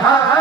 देखा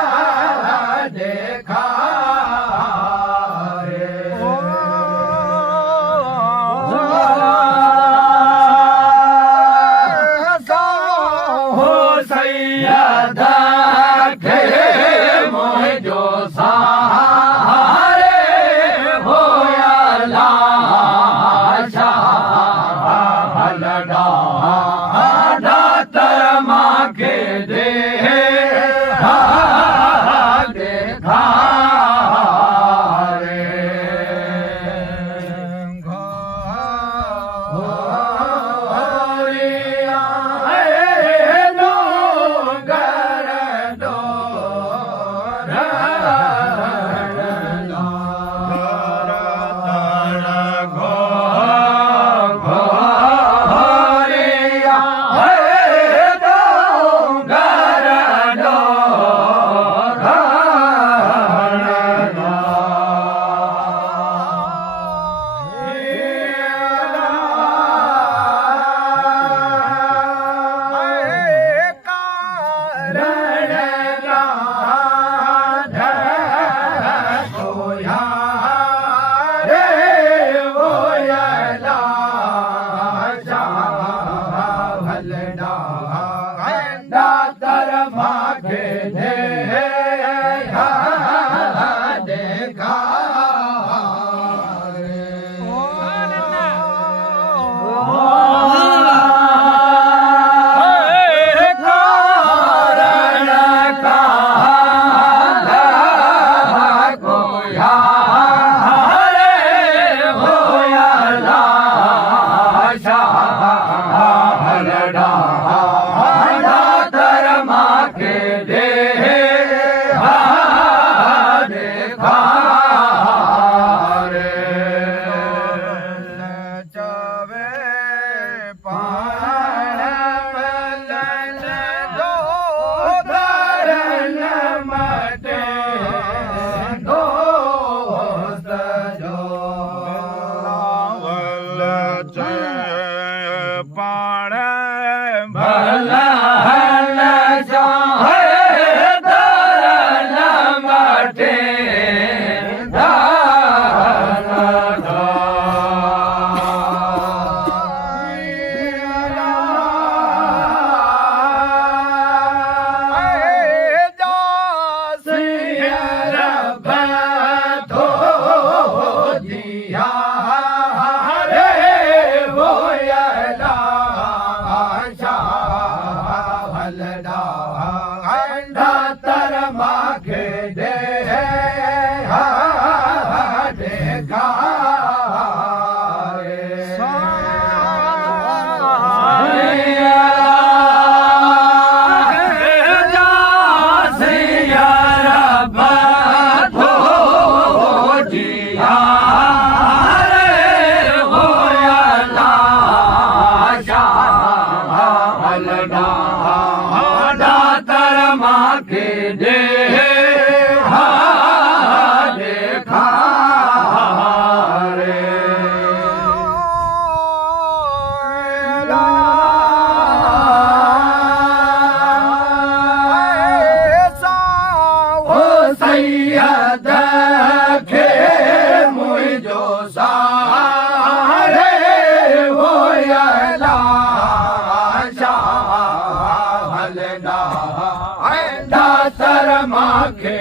डातर माखे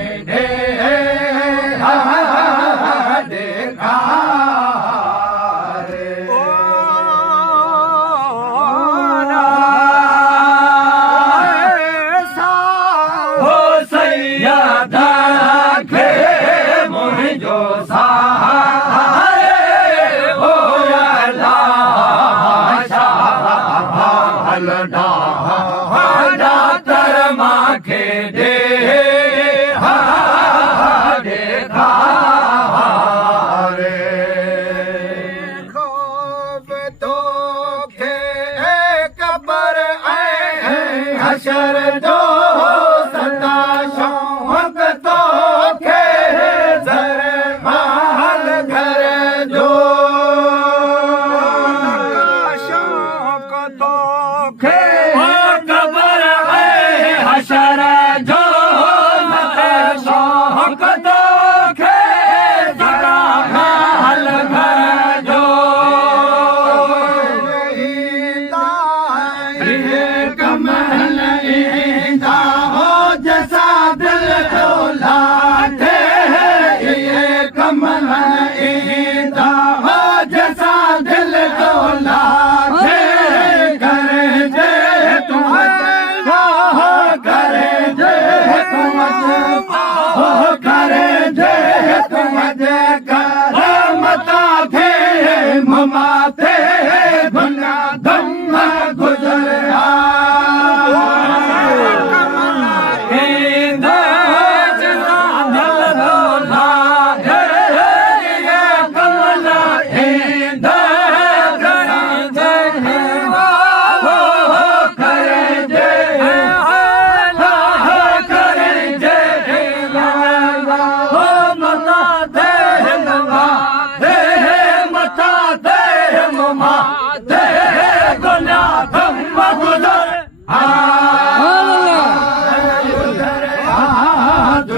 दे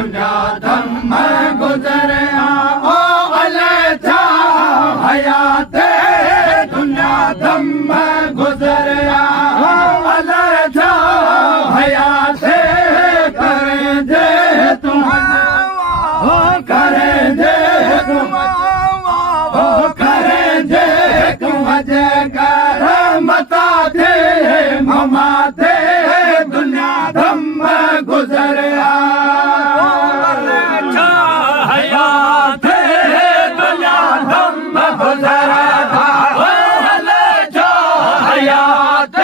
दुनिया धम गुज़रिया ओ अलेजा हयात दुनिया धम गुज़रिया ओ अलेजा हयात करेंगे तुम हो करेंगे तुम हो करेंगे तुम जगर मता थे ममा थे दुनिया धम गुज़रिया हयात दुनिया धम गुज़रिया हयात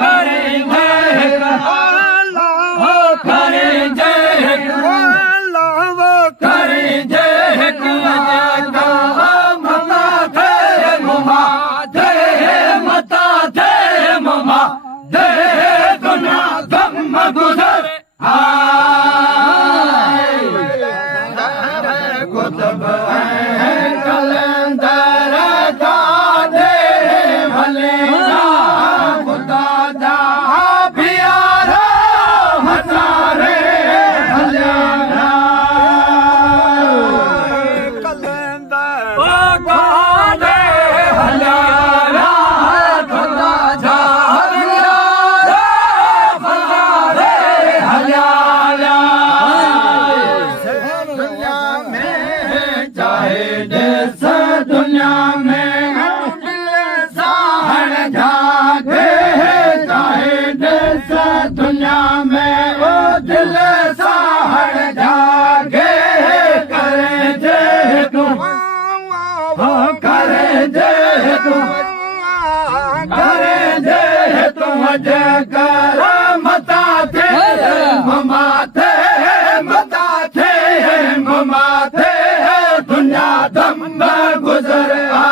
करेंगे करेंगे करेंगे मता थे ममा थे मता थे ममा थे दुनिया धम गुज़र कुतुब कलंदर दादे भले खुदा दा प्यारा हजारे हजारा कलंदर दादे हजारा खुदा दा प्यारा हजारे हजारा दुनिया में चाहे देश दुनिया में दिल साहन जागे चाहे देश दुनिया में वो दिल साहन जागे करे जे तुम हो करे जे तुम करे जे तुम जगर मता थे ममा थे मता थे ममा थे दुनिया धम गुज़रिया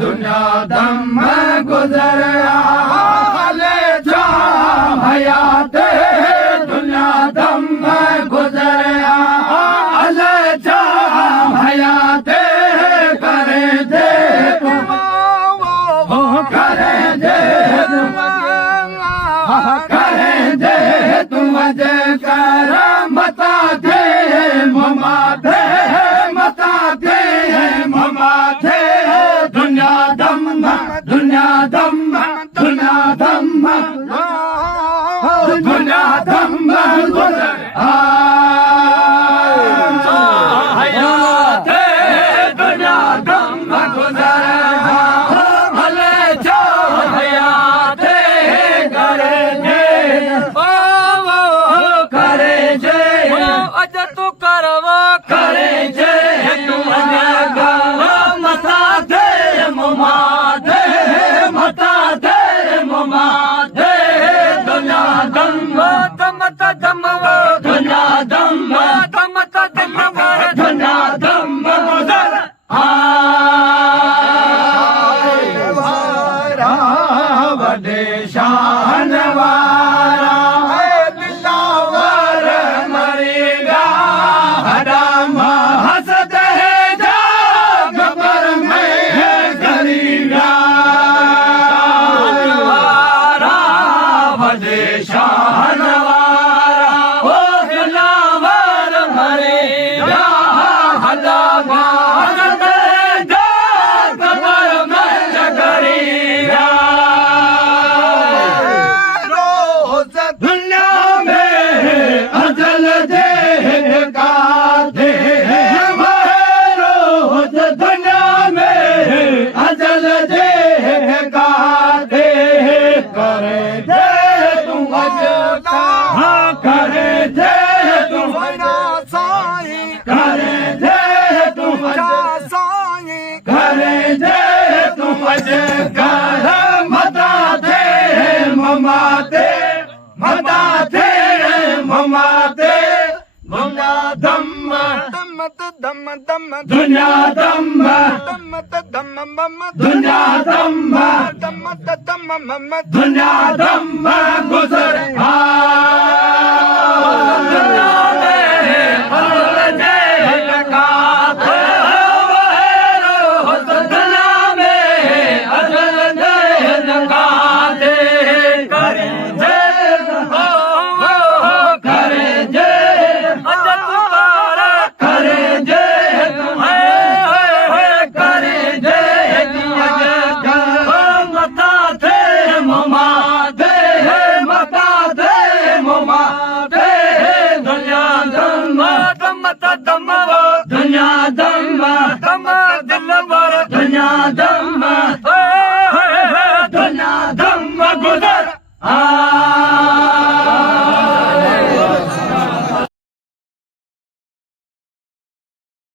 दुनिया दम गुज़रिया अलेजा हयात दुनिया दम गुज़रिया अलेजा हयात करे दे तुम हो करे दे तुम करे दे तुम जकर मता थे ममा थे मता थे ममा थे दुनिया धम दुनिया धम दुनिया धम दुनिया धम हयात दुनिया धम गुज़रिया भले जा हयात करेंगे करेंगे अज तू करवा करेंगे तुम मता दे ममा दे मता दे ममा दे दुनिया दम दम दम दुनिया दम दम दम दुनिया दम गुज़र वॾे शान वारा दिलावर मरेगा हराम हसद है जा खबर में करेगा वॾे शान वारा ओ दिलावर मरेगा हराम हसद है जा खबर में करेगा रोज़ दुनिया में अजल जे का दे रोज़ दुनिया में अजल जे का दे करे दे तुम हाँ करे दे तुम करे दे तुम करे दे तुम जगर मता थे दम दम दम दम दुनिया दम दम दम दुनिया दम दम दम दुनिया दम गुजर